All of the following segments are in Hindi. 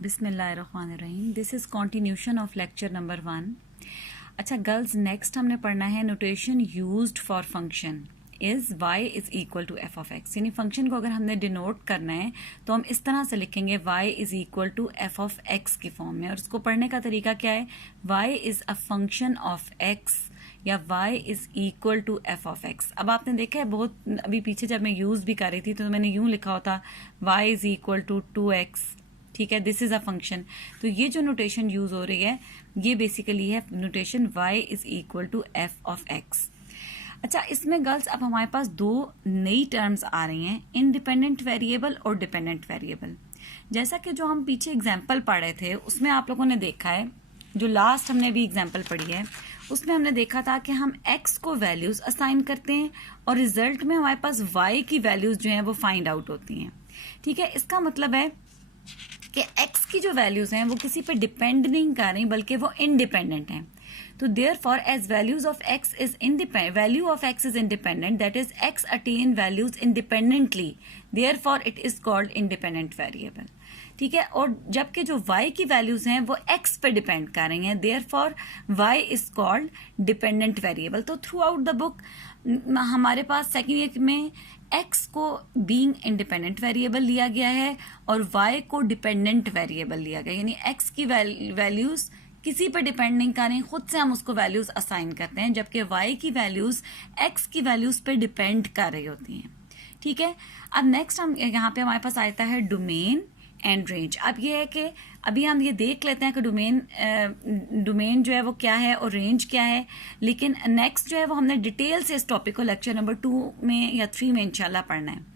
बिस्मिल्लाहिर्रहमानिर्रहीम। This is continuation of lecture number 1। अच्छा गर्ल्स, नेक्स्ट हमने पढ़ना है notation used for function is y is equal to F of X. यानी फंक्शन को अगर हमने डिनोट करना है तो हम इस तरह से लिखेंगे y is equal to F of X की फॉर्म में। और इसको पढ़ने का तरीका क्या है? y is a function of x या y is equal to F of X. अब आपने देखा है बहुत अभी पीछे जब मैं यूज़ भी कर रही थी तो मैंने यूँ लिखा होता y is equal to 2x। ठीक है, दिस इज़ अ फंक्शन। तो ये जो नोटेशन यूज़ हो रही है ये बेसिकली है notation y is equal to F of X. अच्छा, इसमें गर्ल्स अब हमारे पास दो नई टर्म्स आ रही हैं, इंडिपेंडेंट वेरिएबल और डिपेंडेंट वेरिएबल। जैसा कि जो हम पीछे एग्जाम्पल पढ़ रहे थे उसमें आप लोगों ने देखा है, जो लास्ट हमने भी एग्जाम्पल पढ़ी है उसमें हमने देखा था कि हम x को वैल्यूज़ असाइन करते हैं और रिजल्ट में हमारे पास y की वैल्यूज़ जो हैं वो फाइंड आउट होती हैं। ठीक है, इसका मतलब है कि x की जो वैल्यूज़ हैं वो किसी पे डिपेंड नहीं कर रही बल्कि वो इंडिपेंडेंट हैं। तो therefore as values of x is independent, value of x is independent, that is x attain values independently, therefore it is called independent variable। ठीक है, और जबकि जो y की वैल्यूज हैं वो x पे डिपेंड कर रही हैं, therefore y is called dependent variable। तो थ्रू आउट द बुक हमारे पास सेकेंड ईयर में x को बीइंग इंडिपेंडेंट वेरिएबल लिया गया है और y को डिपेंडेंट वेरिएबल लिया गया है। यानी x की वैल्यूज किसी पे डिपेंड नहीं कर रही, खुद से हम उसको वैल्यूज असाइन करते हैं, जबकि y की वैल्यूज x की वैल्यूज पे डिपेंड कर रही होती हैं। ठीक है, अब नेक्स्ट हम यहाँ पे हमारे पास आता है डोमेन एंड रेंज। अब ये है कि अभी हम ये देख लेते हैं कि डोमेन जो है वो क्या है और रेंज क्या है, लेकिन नेक्स्ट जो है वो हमने डिटेल से इस टॉपिक को लेक्चर नंबर 2 में या 3 में इंशाल्लाह पढ़ना है।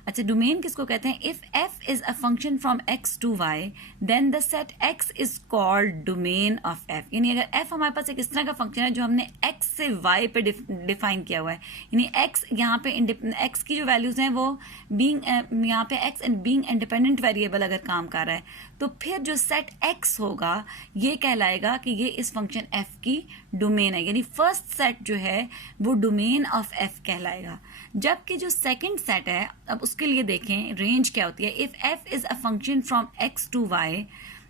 अच्छा, डोमेन किसको कहते हैं? If f is a function from x to y then the set x is called domain of f। यानी अगर f हमारे पास एक इस तरह का फंक्शन है जो हमने x से y पे डिफाइन किया हुआ है, यानी x यहाँ पे x की जो वैल्यूज हैं वो बीइंग यहाँ पे x and being independent variable अगर काम कर रहा है तो फिर जो सेट x होगा ये कहलाएगा कि ये इस फंक्शन f की डोमेन है, यानी फर्स्ट सेट जो है वो डोमेन ऑफ f कहलाएगा। जबकि जो सेकंड सेट है, अब उसके लिए देखें रेंज क्या होती है। If f is a function from x to y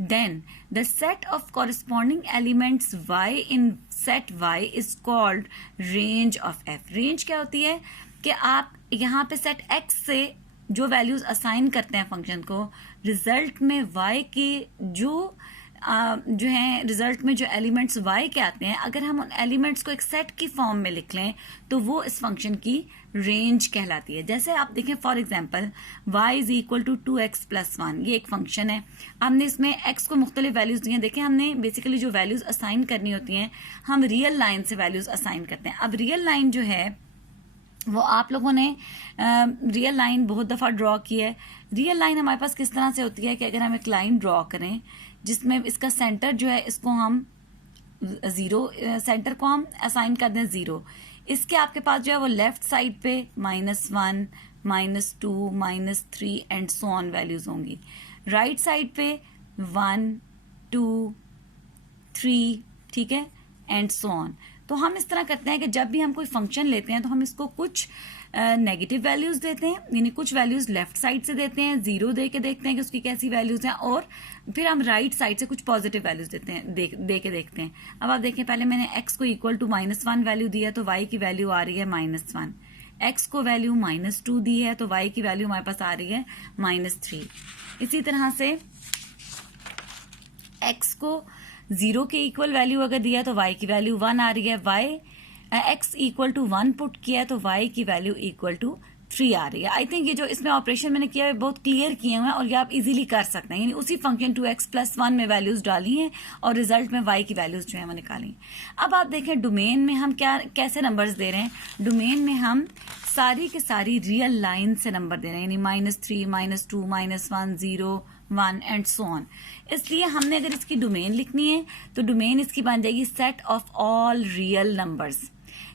then the set of corresponding elements y in set y is called range of f। Range क्या होती है कि आप यहाँ पे सेट x से जो वैल्यूज असाइन करते हैं फंक्शन को, रिजल्ट में y के जो हैं रिजल्ट में जो एलिमेंट्स y के आते हैं, अगर हम उन एलिमेंट्स को एक सेट की फॉर्म में लिख लें तो वो इस फंक्शन की रेंज कहलाती है। जैसे आप देखें for example y is equal to 2x plus 1, ये एक फंक्शन है। हमने इसमें x को मुख्तलिफ वैल्यूज दी हैं। देखें, हमने बेसिकली जो वैल्यूज असाइन करनी होती हैं हम रियल लाइन से वैल्यूज असाइन करते हैं। अब रियल लाइन जो है वो आप लोगों ने रियल लाइन बहुत दफ़ा ड्रॉ की है। रियल लाइन हमारे पास किस तरह से होती है कि अगर हम एक लाइन ड्रॉ करें जिसमें इसका सेंटर जो है इसको हम 0, सेंटर को हम असाइन कर दें 0, इसके आपके पास जो है वो लेफ्ट साइड पे -1, -2, -3 एंड सो ऑन वैल्यूज होंगी। राइट साइड पे 1, 2, 3, ठीक है, एंड सो ऑन। तो हम इस तरह करते हैं कि जब भी हम कोई फंक्शन लेते हैं तो हम इसको कुछ नेगेटिव वैल्यूज देते हैं, यानी कुछ वैल्यूज लेफ्ट साइड से देते हैं, 0 दे के देखते हैं कि उसकी कैसी वैल्यूज हैं, और फिर हम राइट साइड से कुछ पॉजिटिव वैल्यूज देते हैं, दे के देखते हैं। अब आप देखें, पहले मैंने x को इक्वल टू -1 वैल्यू दिया तो y की वैल्यू आ रही है -1। x को वैल्यू -2 दी है तो y की वैल्यू हमारे पास आ रही है -3। इसी तरह से x को 0 के इक्वल वैल्यू अगर दिया तो y की वैल्यू 1 आ रही है। x इक्वल टू 1 पुट किया तो y की वैल्यू इक्वल टू 3 आ रही है। आई थिंक ये जो इसमें ऑपरेशन मैंने किया है बहुत क्लियर किए हुए हैं और ये आप इजीली कर सकते हैं। यानी उसी फंक्शन 2x प्लस 1 में वैल्यूज डाली हैं और रिजल्ट में y की वैल्यूज जो है वो निकाली। अब आप देखें डोमेन में हम कैसे नंबर्स दे रहे हैं। डोमेन में हम सारी के सारी रियल लाइन से नंबर दे रहे हैं, यानी -3, -2, -1, 0, 1 एंड सो ऑन। इसलिए हमने अगर इसकी डोमेन लिखनी है तो डोमेन इसकी बन जाएगी set of all real numbers.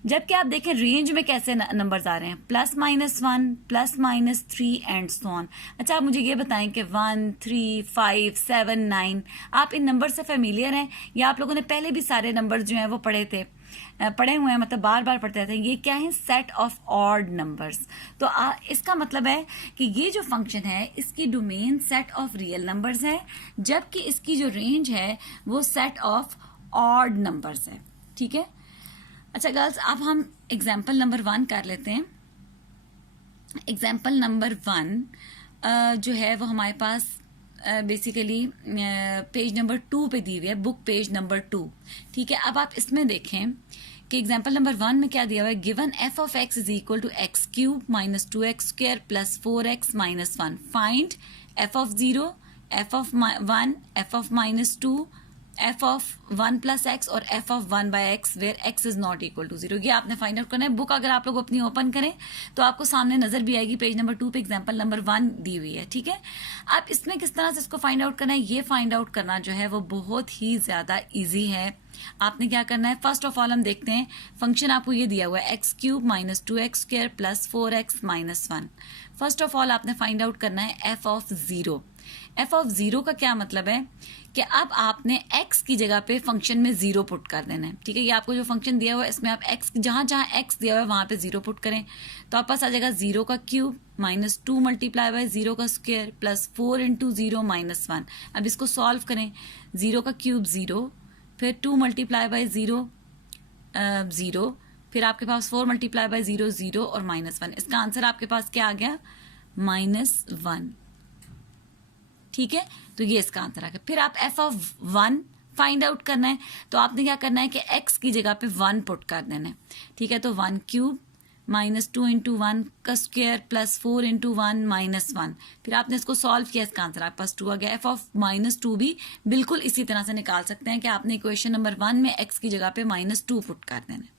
जबकि आप देखें रेंज में कैसे नंबर्स आ रहे हैं, +-1, +-3 एंड सो ऑन। अच्छा, आप मुझे ये बताएं कि 1, 3, 5, 7, 9, आप इन नंबर से फेमिलियर हैं या आप लोगों ने पहले भी सारे नंबर्स जो हैं वो पढ़े हुए हैं, मतलब बार बार पढ़ते रहते हैं। ये क्या है? Set of odd numbers. तो इसका मतलब है कि ये जो फंक्शन है इसकी domain set of real numbers है, जबकि इसकी जो रेंज है वो सेट ऑफ ऑड नंबर्स है। ठीक है। अच्छा गर्ल्स, अब हम एग्जाम्पल नंबर 1 कर लेते हैं। एग्जाम्पल नंबर 1 जो है वो हमारे पास बेसिकली पेज नंबर 2 पे दी हुई है, बुक पेज नंबर 2। ठीक है। अब आप इसमें देखें कि एग्जाम्पल नंबर 1 में क्या दिया हुआ है, given f of x is equal to x cube minus 2x square plus 4x minus 1। Find f of 0, f of 1, f of minus 2, f of 1 plus x और f of 1 by x where x is not equal to 0। ये आपने फाइंड आउट करना है। बुक अगर आप लोग अपनी ओपन करें तो आपको सामने नजर भी आएगी, पेज नंबर 2 पे एग्जांपल नंबर 1 दी हुई है। ठीक है। अब इसमें किस तरह से इसको फाइंड आउट करना है, ये फाइंड आउट करना जो है वो बहुत ही ज्यादा इजी है। आपने क्या करना है, फर्स्ट ऑफ ऑल हम देखते हैं फंक्शन आपको ये दिया हुआ है x cube minus 2x square plus 4x minus 1। First of all आपने फाइंड आउट करना है f of 0। f of 0 का क्या मतलब है कि अब आपने x की जगह पे फंक्शन में 0 पुट कर देना है। ठीक है। ये आपको जो फंक्शन दिया हुआ है इसमें आप x जहां जहां x दिया हुआ है वहां पे 0 पुट करें तो आप पास आ जाएगा 0 का क्यूब माइनस 2 मल्टीप्लाई बाय 0 का स्क्वायर प्लस 4 इंटू 0 माइनस 1। अब इसको सॉल्व करें, 0 का क्यूब 0, फिर 2 मल्टीप्लाई बाय 0 0, फिर आपके पास 4 मल्टीप्लाई बाय 0 0 और माइनस 1। इसका आंसर आपके पास क्या आ गया, -1। ठीक है। तो ये इसका आंसर आ गया। फिर आप f of 1 फाइंड आउट करना है तो आपने क्या करना है कि x की जगह पे 1 पुट कर देना है। ठीक है। तो 1 क्यूब माइनस 2 इंटू 1 का स्क्वायर प्लस 4 इंटू 1 माइनस 1। फिर आपने इसको सॉल्व किया, इसका आंसर आपके पास 2 आ गया। f of -2 भी बिल्कुल इसी तरह से निकाल सकते हैं कि आपने इक्वेशन नंबर 1 में x की जगह पे -2 पुट कर देना है।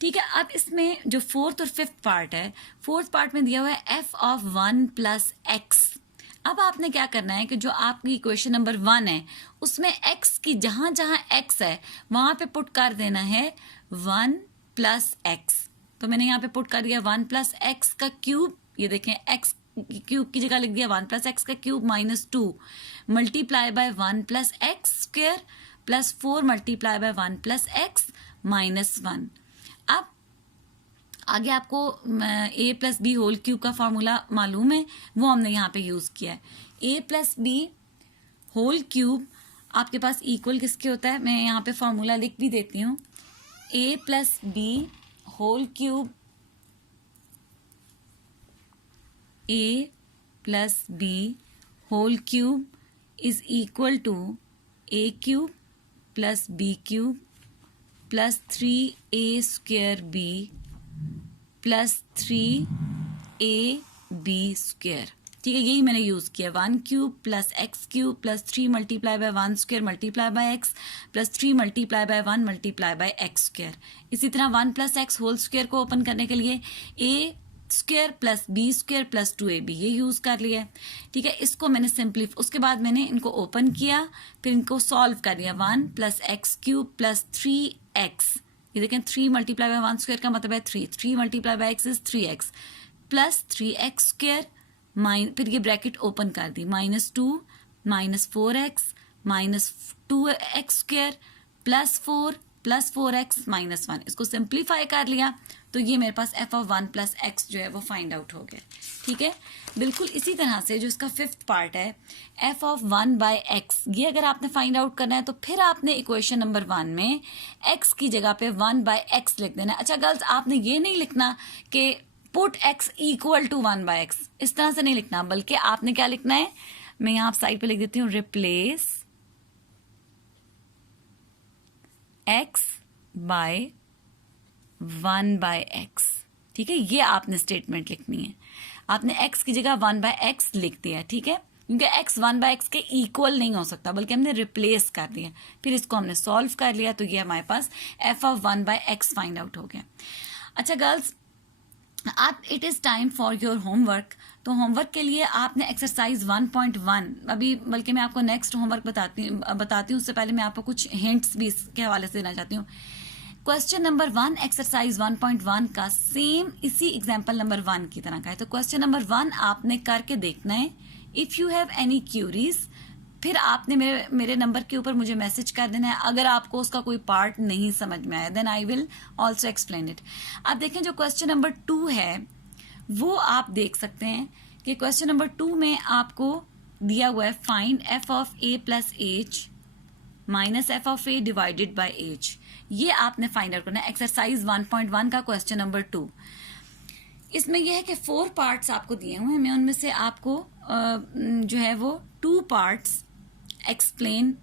ठीक है। अब इसमें जो फोर्थ और फिफ्थ पार्ट है, फोर्थ पार्ट में दिया हुआ है f of 1 प्लस x। अब आपने क्या करना है कि जो आपकी इक्वेशन नंबर 1 है उसमें x की जहां जहां x है वहां पे पुट कर देना है 1 प्लस x। तो मैंने यहाँ पे पुट कर दिया 1 प्लस x का क्यूब, ये देखें x क्यूब की जगह लिख दिया 1 प्लस x का cube minus 2 multiply by 1 plus x square plus 4 multiply by 1 plus x minus 1। अब आगे आपको a plus b whole cube का फॉर्मूला मालूम है, वो हमने यहाँ पे यूज किया है। a plus b whole cube आपके पास इक्वल किसके होता है, मैं यहाँ पे फॉर्मूला लिख भी देती हूँ। a plus b whole cube, a plus b whole cube is equal to a cube plus b cube plus 3a square b plus 3ab square. ठीक है। यही मैंने यूज किया, 1 cube plus x cube plus 3 multiply by 1 square multiply by x plus 3 multiply by 1 multiply by x square. इसी तरह 1 प्लस एक्स होल स्क्वायर को ओपन करने के लिए a square plus b square plus 2ab ये यूज कर लिया। ठीक है। इसको मैंने उसके बाद मैंने इनको ओपन किया, फिर इनको सॉल्व कर लिया। 1 plus x cube plus 3x, ये देखें 3 मल्टीप्लाई बाय 1 स्क्वायर का मतलब है 3 multiply bye x is 3x plus 3x square फिर ये ब्रैकेट ओपन कर दी -2 minus 4x minus 2x square plus 4 plus 4x minus 1। इसको सिंप्लीफाई कर लिया तो ये मेरे पास f of 1 प्लस x जो है वो फाइंड आउट हो गया। ठीक है। बिल्कुल इसी तरह से जो इसका फिफ्थ पार्ट है f of 1 बाय x, ये अगर आपने फाइंड आउट करना है तो फिर आपने इक्वेशन नंबर 1 में x की जगह पे 1 बाय x लिख देना है। अच्छा गर्ल्स, आपने ये नहीं लिखना कि put x equal to 1 by x, इस तरह से नहीं लिखना, बल्कि आपने क्या लिखना है, मैं यहाँ साइड पे लिख देती हूँ, replace x by 1 by x. ठीक है। ये आपने स्टेटमेंट लिखनी है, आपने x की जगह 1 बाय एक्स लिख दिया। ठीक है। क्योंकि x 1 बाय एक्स के इक्वल नहीं हो सकता, बल्कि हमने रिप्लेस कर दिया, फिर इसको हमने सॉल्व कर लिया तो ये हमारे पास f of 1 by x find out हो गया। अच्छा गर्ल्स, अब it is time for your homework. तो होमवर्क के लिए आपने एक्सरसाइज 1.1 अभी, बल्कि मैं आपको नेक्स्ट होमवर्क बताती हूँ उससे पहले मैं आपको कुछ हिंट्स भी इसके हवाले से देना चाहती हूँ। क्वेश्चन नंबर 1 एक्सरसाइज 1.1 का सेम इसी एग्जाम्पल नंबर 1 की तरह का है। तो क्वेश्चन नंबर 1 आपने करके देखना है। If you have any curies, फिर आपने मेरे नंबर के ऊपर मुझे मैसेज कर देना है। अगर आपको उसका कोई पार्ट नहीं समझ में आया then I will also explain it. अब देखें जो क्वेश्चन नंबर 2 है वो आप देख सकते हैं कि क्वेश्चन नंबर 2 में आपको दिया हुआ है find f of a plus h minus f of a divided by H. ये आपने फाइंड आउट करना है। एक्सरसाइज 1.1 का क्वेश्चन नंबर 2। इसमें यह है कि 4 पार्ट्स आपको दिए हुए हैं। मैं उनमें से आपको जो है वो 2 पार्ट्स एक्सप्लेन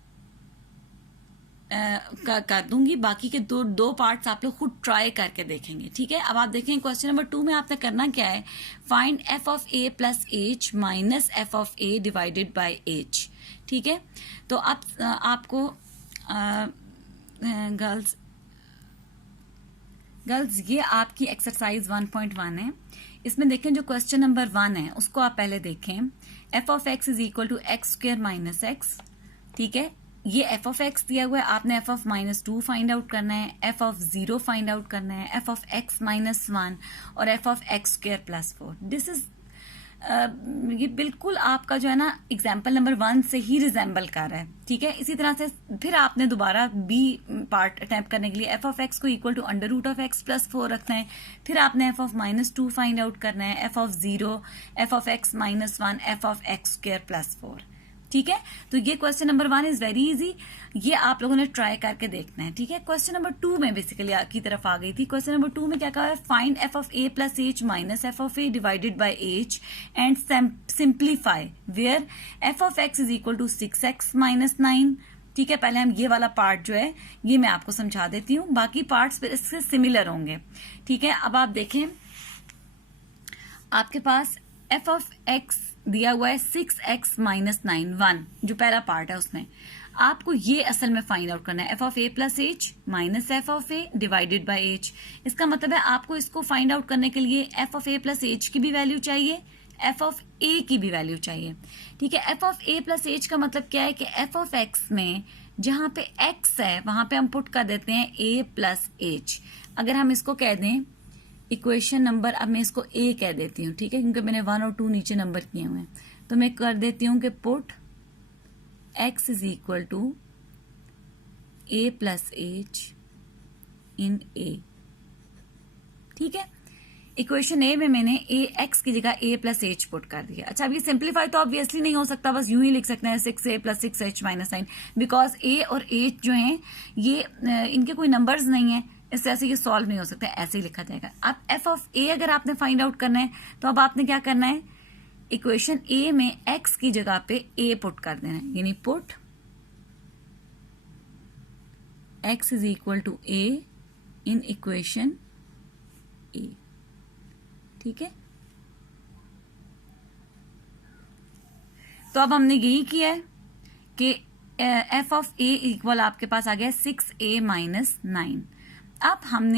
कर दूंगी, बाकी के दो पार्ट्स आप लोग खुद ट्राई करके देखेंगे। ठीक है, अब आप देखें क्वेश्चन नंबर 2 में आपने करना क्या है, find f of a plus h minus f of a divided by H. ठीक है, तो अब आपको गर्ल्स ये आपकी एक्सरसाइज 1.1 है। इसमें देखें जो क्वेश्चन नंबर 1 है उसको आप पहले देखें। F of x is equal to x square minus x. ठीक है, ये एफ ऑफ एक्स दिया हुआ है, आपने एफ ऑफ -2 फाइंड आउट करना है, एफ ऑफ 0 फाइंड आउट करना है, एफ ऑफ एक्स -1 और F of x square plus 4। This is ये बिल्कुल आपका जो है ना एग्जाम्पल नंबर 1 से ही रिजेंबल कर रहा है। ठीक है, इसी तरह से फिर आपने दोबारा बी पार्ट अटेम्प्ट करने के लिए एफ ऑफ एक्स को equal to under root of x plus 4 रखना है। फिर आपने एफ ऑफ -2 फाइंड आउट करना है, F of 0, F of x -1, F of x square plus 4। ठीक है, तो ये question number 1 is very easy, ये आप लोगों ने ट्राई करके देखना है। ठीक है, क्वेश्चन नंबर 2 में बेसिकली की तरफ आ गई थी। क्वेश्चन नंबर 2 में क्या कहा है, find f of a plus h minus f of a divided by h and simplify where f of x is equal to 6x minus 9। ठीक है, पहले हम ये वाला पार्ट जो है ये मैं आपको समझा देती हूँ, बाकी पार्ट्स इससे सिमिलर होंगे। ठीक है, अब आप देखें आपके पास एफ ऑफ एक्स दिया हुआ है 6x माइनस 9 1, जो पहला पार्ट है उसमें आपको ये असल में फाइंड आउट करना है, F of a plus h minus f of a divided by H. इसका मतलब है आपको इसको फाइंड आउट करने के लिए f of a plus H की भी वैल्यू चाहिए, एफ ऑफ ए की भी वैल्यू चाहिए। ठीक है, F of a plus H का मतलब क्या है कि एफ ऑफ एक्स में जहां पे एक्स है वहां पे हम पुट कर देते हैं ए प्लस एच। अगर हम इसको कह दें इक्वेशन नंबर, अब मैं इसको ए कह देती हूँ। ठीक है, क्योंकि मैंने 1 और 2 नीचे नंबर किए हुए हैं, तो मैं कर देती हूँ कि put x is equal to A plus H in A. ठीक है, इक्वेशन ए में मैंने ए एक्स की जगह ए प्लस एच पुट कर दिया। अच्छा, अब ये सिंप्लीफाई तो ऑब्वियसली नहीं हो सकता, बस यूं ही लिख सकते हैं 6a plus 6h minus 9, because ए और एच जो हैं ये इनके कोई नंबर्स नहीं है, इस तरह से ये सॉल्व नहीं हो सकता, ऐसे ही लिखा जाएगा। अब एफ ऑफ ए अगर आपने फाइंड आउट करना है तो अब आपने क्या करना है, इक्वेशन ए में एक्स की जगह पे ए पुट कर देना है, यानी put x is equal to A in equation A. ठीक है, तो अब हमने यही किया है कि एफ ऑफ ए इक्वल आपके पास आ गया 6a माइनस 9। अब हमने